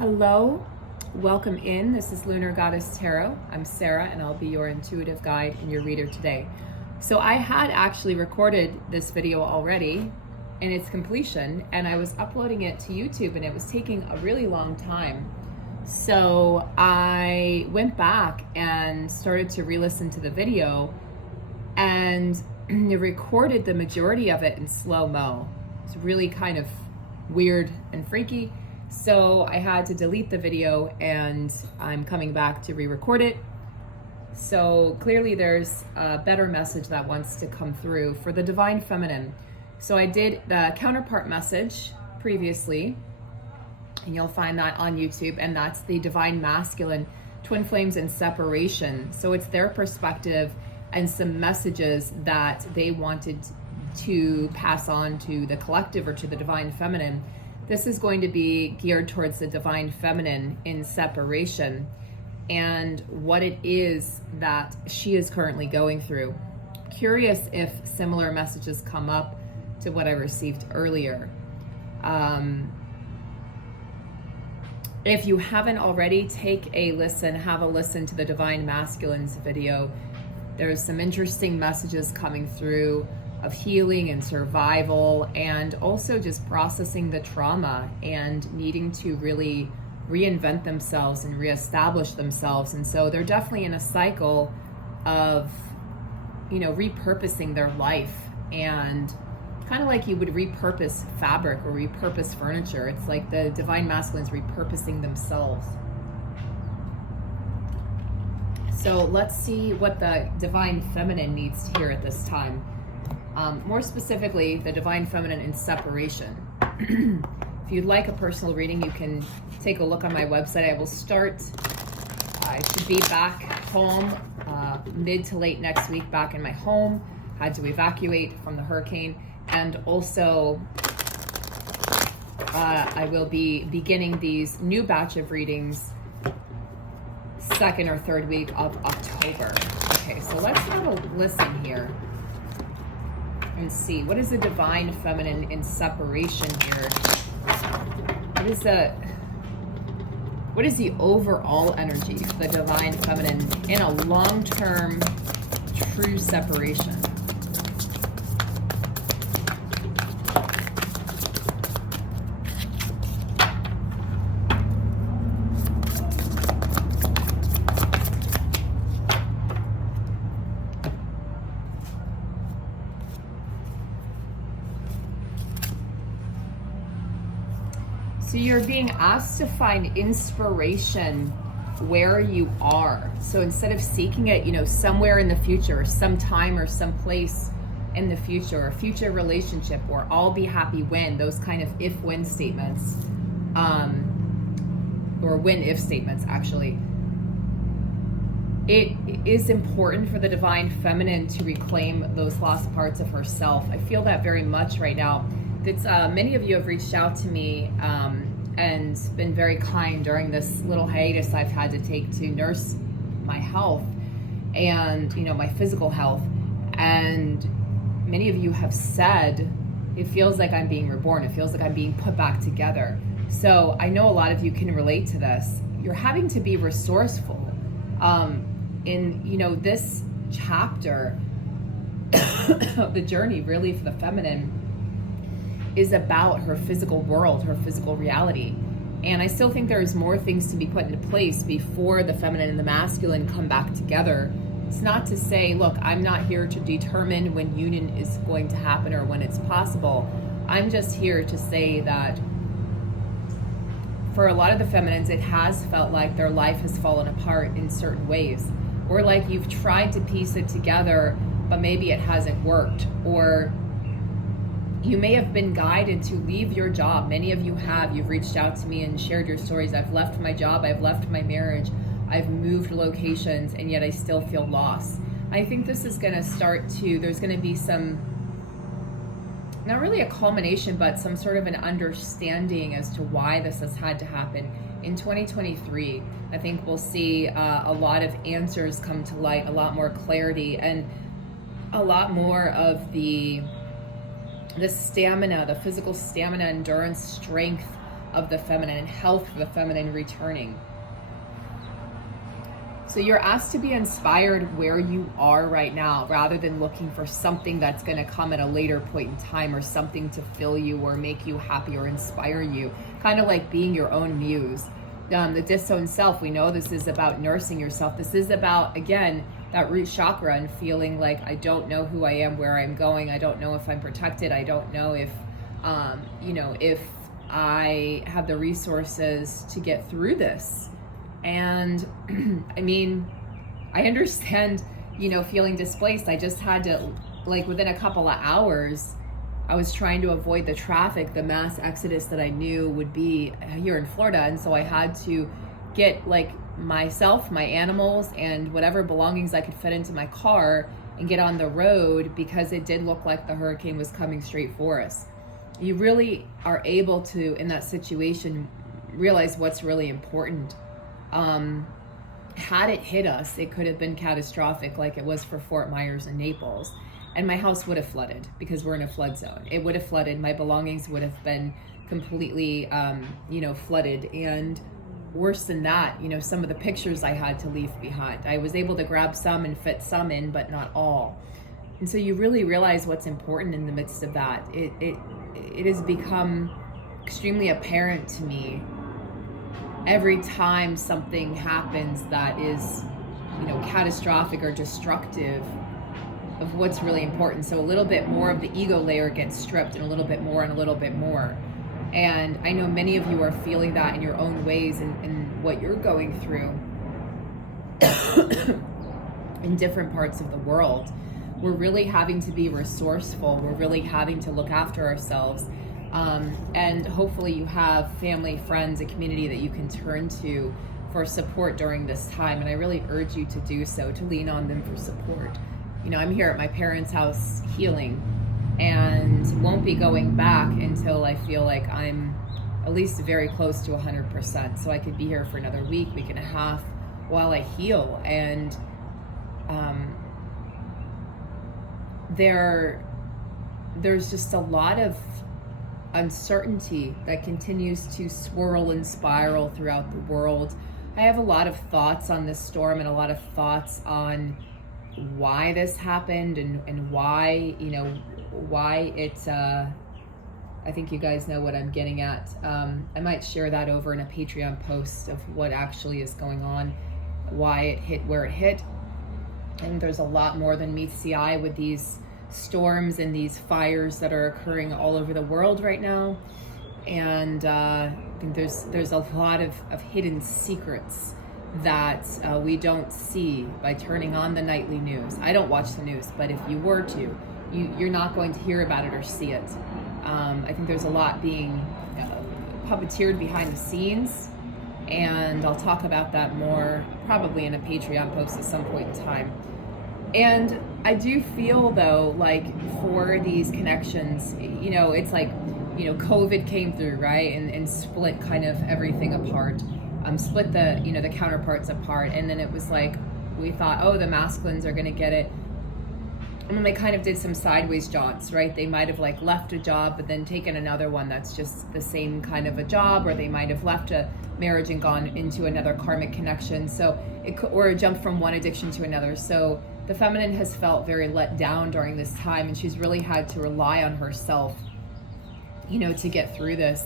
Hello, welcome in. This is Lunar Goddess Tarot. I'm Sarah and I'll be your intuitive guide and your reader today. So I had actually recorded this video already in its completion and I was uploading it to YouTube and it was taking a really long time. So I went back and started to re-listen to the video and recorded the majority of it in slow-mo. It's really kind of weird and freaky. So I had to delete the video and I'm coming back to re-record it. So clearly there's a better message that wants to come through for the Divine Feminine. So I did the counterpart message previously, and you'll find that on YouTube, and that's the Divine Masculine, Twin Flames and Separation. So it's their perspective and some messages that they wanted to pass on to the collective or to the Divine Feminine. This is going to be geared towards the Divine Feminine in separation and what it is that she is currently going through. Curious if similar messages come up to what I received earlier. If you haven't already, take a listen, have a listen to the Divine Masculine's video. There's some interesting messages coming through of healing and survival, and also just processing the trauma and needing to really reinvent themselves and reestablish themselves. And so they're definitely in a cycle of, repurposing their life, and kind of like you would repurpose fabric or repurpose furniture. It's like the Divine Masculine's repurposing themselves. So let's see what the Divine Feminine needs to hear at this time. More specifically, the Divine Feminine in separation. If you'd like a personal reading, you can take a look on my website. I should be back home mid to late next week, back in my home. Had to evacuate from the hurricane. And also, I will be beginning these new batch of readings second or third week of October. Okay, so let's have a listen here and see, what is the Divine Feminine in separation here? What is the overall energy for the Divine Feminine in a long-term true separation? So you're being asked to find inspiration where you are. So instead of seeking it, somewhere in the future, sometime or someplace in the future, a future relationship, or I'll be happy when, those kind of if-when statements, or when-if statements, actually. It is important for the Divine Feminine to reclaim those lost parts of herself. I feel that very much right now. Many of you have reached out to me and been very kind during this little hiatus I've had to take to nurse my health and my physical health. And many of you have said it feels like I'm being reborn. It feels like I'm being put back together. So I know a lot of you can relate to this. You're having to be resourceful. In this chapter of the journey, really, for the feminine, is about her physical world, her physical reality. And I still think there's more things to be put into place before the feminine and the masculine come back together. It's not to say, look, I'm not here to determine when union is going to happen or when it's possible. I'm just here to say that for a lot of the feminines, it has felt like their life has fallen apart in certain ways. Or like you've tried to piece it together, but maybe it hasn't worked. Or you may have been guided to leave your job. Many of you have. You've reached out to me and shared your stories. I've left my job. I've left my marriage. I've moved locations, and yet I still feel lost. I think this is going to there's going to be some, not really a culmination, but some sort of an understanding as to why this has had to happen. In 2023, I think we'll see a lot of answers come to light, a lot more clarity, and a lot more of the stamina, the physical stamina, endurance, strength of the feminine and health for the feminine returning. So you're asked to be inspired where you are right now, rather than looking for something that's going to come at a later point in time, or something to fill you or make you happy or inspire you. Kind of like being your own muse. The disowned self, we know this is about nursing yourself. This is about, again, that root chakra and feeling like, I don't know who I am, where I'm going. I don't know if I'm protected. I don't know if, if I have the resources to get through this. And I mean, I understand, feeling displaced. I just had to, like, within a couple of hours, I was trying to avoid the traffic, the mass exodus that I knew would be here in Florida. And so I had to get, like, myself, my animals, and whatever belongings I could fit into my car and get on the road, because it did look like the hurricane was coming straight for us. You really are able to, in that situation, realize what's really important. Had it hit us, it could have been catastrophic, like it was for Fort Myers and Naples. And my house would have flooded, because we're in a flood zone. It would have flooded. My belongings would have been completely, flooded. And worse than that, some of the pictures I had to leave behind. I was able to grab some and fit some in, but not all. And so you really realize what's important in the midst of that. It has become extremely apparent to me every time something happens that is, catastrophic or destructive, of what's really important. So a little bit more of the ego layer gets stripped, and a little bit more and a little bit more. And I know many of you are feeling that in your own ways, and what you're going through in different parts of the world. We're really having to be resourceful. We're really having to look after ourselves. And hopefully you have family, friends, a community that you can turn to for support during this time. And I really urge you to do so, to lean on them for support. I'm here at my parents' house healing, and won't be going back until I feel like I'm at least very close to 100%. So I could be here for another week and a half while I heal. And there's just a lot of uncertainty that continues to swirl and spiral throughout the world. I have a lot of thoughts on this storm, and a lot of thoughts on why this happened, and why, why it's, I think you guys know what I'm getting at. I might share that over in a Patreon post of what actually is going on, why it hit where it hit. And there's a lot more than meets the eye with these storms and these fires that are occurring all over the world right now. And I think there's a lot of hidden secrets that we don't see by turning on the nightly news. I don't watch the news, but if you were to, you're not going to hear about it or see it. I think there's a lot being puppeteered behind the scenes, and I'll talk about that more probably in a Patreon post at some point in time. And I do feel, though, like for these connections, it's like, COVID came through, right? And split kind of everything apart. Split the, the counterparts apart. And then it was like, we thought, oh, the masculines are going to get it. And then they kind of did some sideways jaunts, right? They might have like left a job, but then taken another one that's just the same kind of a job, or they might have left a marriage and gone into another karmic connection. So or jumped from one addiction to another. So the feminine has felt very let down during this time, and she's really had to rely on herself, to get through this.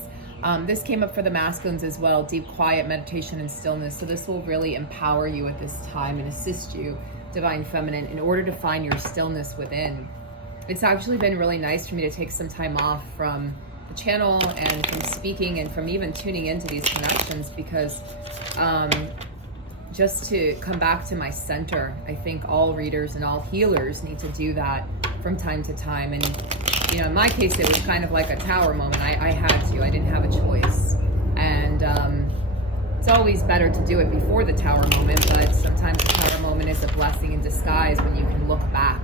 This came up for the masculines as well, deep quiet, meditation, and stillness. So this will really empower you at this time and assist you, divine feminine, in order to find your stillness within. It's actually been really nice for me to take some time off from the channel and from speaking and from even tuning into these connections, because just to come back to my center. I think all readers and all healers need to do that from time to time. And in my case, it was kind of like a tower moment. I had to. I didn't have a choice. And it's always better to do it before the tower moment, but sometimes the tower moment is a blessing in disguise when you can look back.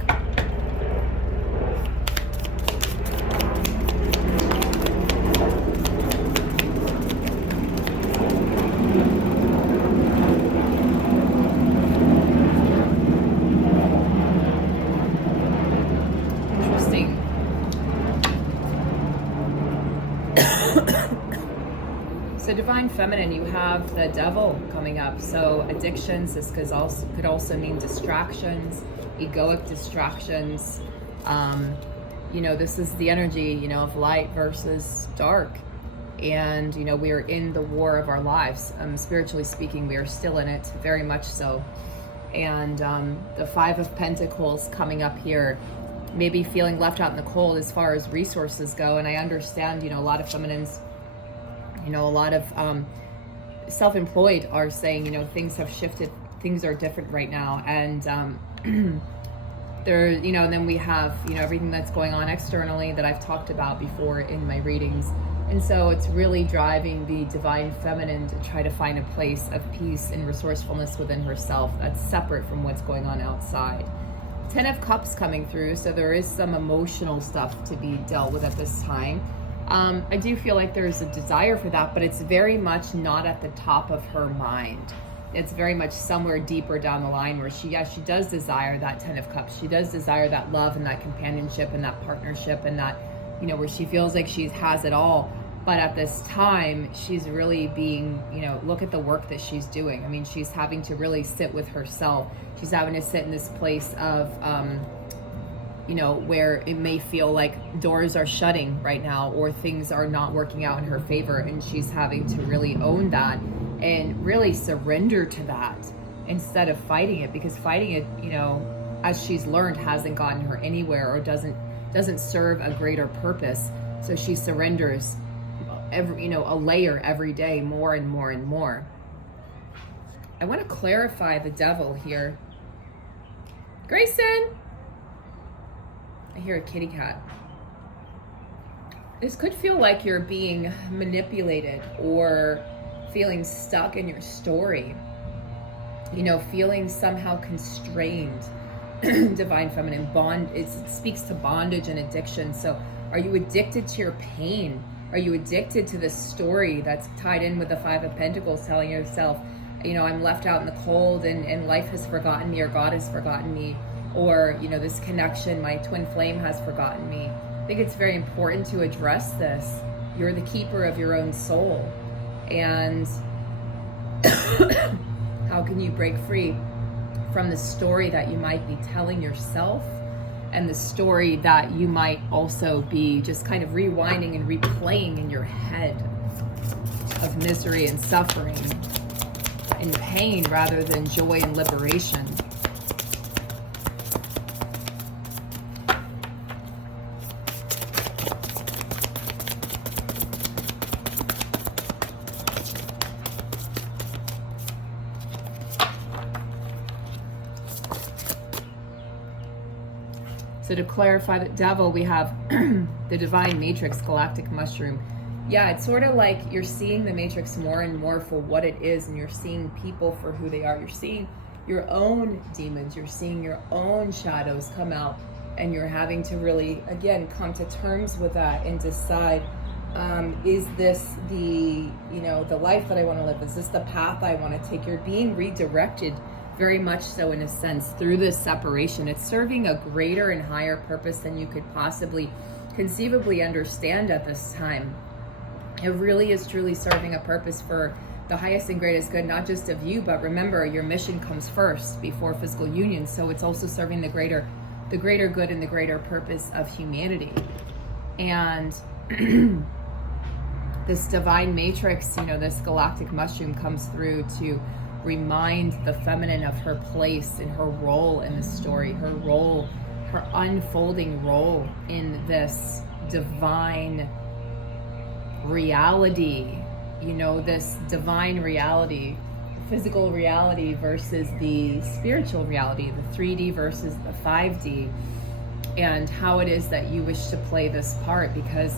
feminine, you have the devil coming up. So addictions, this could also mean distractions, egoic distractions. You know, this is the energy, you know, of light versus dark. And, you know, we are in the war of our lives. Spiritually speaking, we are still in it, very much so. And the Five of Pentacles coming up here, maybe feeling left out in the cold as far as resources go. And I understand, you know, a lot of feminines, you know, a lot of self-employed are saying, you know, things have shifted, things are different right now. And there, you know, and then we have, you know, everything that's going on externally that I've talked about before in my readings. And so it's really driving the divine feminine to try to find a place of peace and resourcefulness within herself that's separate from what's going on outside. 10 of Cups coming through, so there is some emotional stuff to be dealt with at this time. I do feel like there's a desire for that, but it's very much not at the top of her mind. It's very much somewhere deeper down the line where she does desire that 10 of Cups. She does desire that love and that companionship and that partnership and that, you know, where she feels like she has it all. But at this time, she's really being, you know, look at the work that she's doing. I mean, she's having to really sit with herself. She's having to sit in this place of, you know, where it may feel like doors are shutting right now or things are not working out in her favor. And she's having to really own that and really surrender to that instead of fighting it, because fighting it, you know, as she's learned, hasn't gotten her anywhere or doesn't serve a greater purpose. So she surrenders every, you know, a layer every day, more and more and more. I want to clarify the devil here. Grayson! I hear a kitty cat. This could feel like you're being manipulated or feeling stuck in your story. You know, feeling somehow constrained. Divine feminine bond, it speaks to bondage and addiction. So are you addicted to your pain? Are you addicted to this story that's tied in with the Five of Pentacles, telling yourself, you know, I'm left out in the cold and life has forgotten me, or God has forgotten me, or, you know, this connection, my twin flame has forgotten me. I think it's very important to address this. You're the keeper of your own soul. And how can you break free from the story that you might be telling yourself and the story that you might also be just kind of rewinding and replaying in your head of misery and suffering and pain rather than joy and liberation? So to clarify the devil, we have the divine matrix, galactic mushroom. Yeah, it's sort of like you're seeing the matrix more and more for what it is, and you're seeing people for who they are. You're seeing your own demons, you're seeing your own shadows come out, and you're having to really, again, come to terms with that and decide, is this the, you know, the life that I want to live? Is this the path I want to take? You're being redirected very much so, in a sense, through this separation. It's serving a greater and higher purpose than you could possibly conceivably understand at this time. It really is truly serving a purpose for the highest and greatest good, not just of you, but remember, your mission comes first before physical union. So it's also serving the greater good and the greater purpose of humanity. And this divine matrix, you know, this galactic mushroom comes through to remind the feminine of her place and her role in the story, her role, her unfolding role in this divine reality, you know, this divine reality, physical reality versus the spiritual reality, the 3D versus the 5D, and how it is that you wish to play this part. Because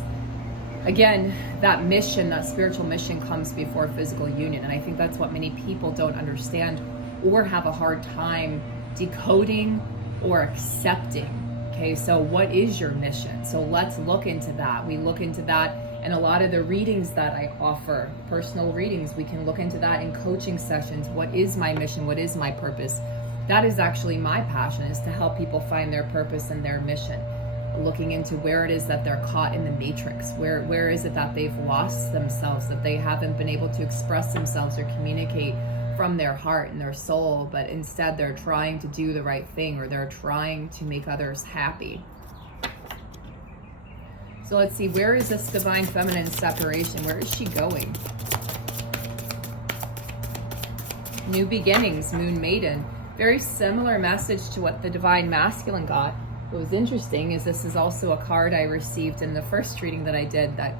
again, that mission, that spiritual mission, comes before physical union. And I think that's what many people don't understand or have a hard time decoding or accepting. Okay, so what is your mission? So let's look into that. We look into that in a lot of the readings that I offer, personal readings. We can look into that in coaching sessions. What is my mission? What is my purpose? That is actually my passion, is to help people find their purpose and their mission. looking into where it is that they're caught in the matrix. Where is it that they've lost themselves, that they haven't been able to express themselves or communicate from their heart and their soul, but instead they're trying to do the right thing, or they're trying to make others happy. So let's see, where is this divine feminine separation? Where is she going? New beginnings, Moon Maiden. Very similar message to what the divine masculine got. What was interesting is this is also a card I received in the first reading that I did that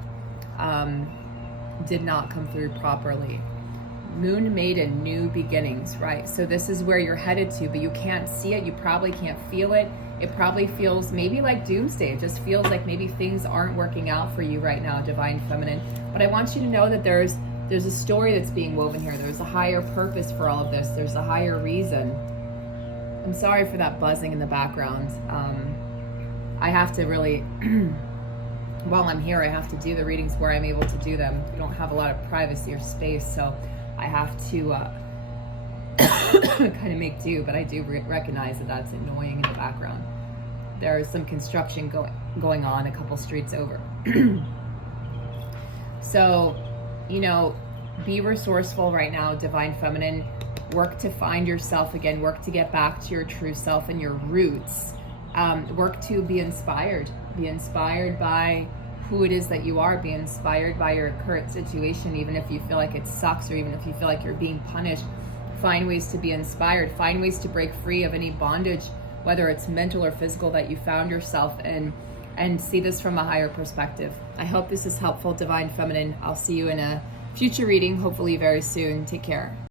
did not come through properly. Moon Maiden, new beginnings, right? So this is where you're headed to, but you can't see it. You probably can't feel it. It probably feels maybe like doomsday. It just feels like maybe things aren't working out for you right now, divine feminine. But I want you to know that there's a story that's being woven here. There's a higher purpose for all of this. There's a higher reason. I'm sorry for that buzzing in the background. I have to really, while I'm here, I have to do the readings where I'm able to do them. We don't have a lot of privacy or space, so I have to kind of make do, but I do recognize that that's annoying in the background. There is some construction going on a couple streets over. So, you know, be resourceful right now, divine feminine. Work to find yourself again. Work to get back to your true self and your roots. Work to be inspired. Be inspired by who it is that you are. Be inspired by your current situation, even if you feel like it sucks, or even if you feel like you're being punished. Find ways to be inspired. Find ways to break free of any bondage, whether it's mental or physical, that you found yourself in, and see this from a higher perspective. I hope this is helpful, divine feminine. I'll see you in a future reading, hopefully very soon. Take care.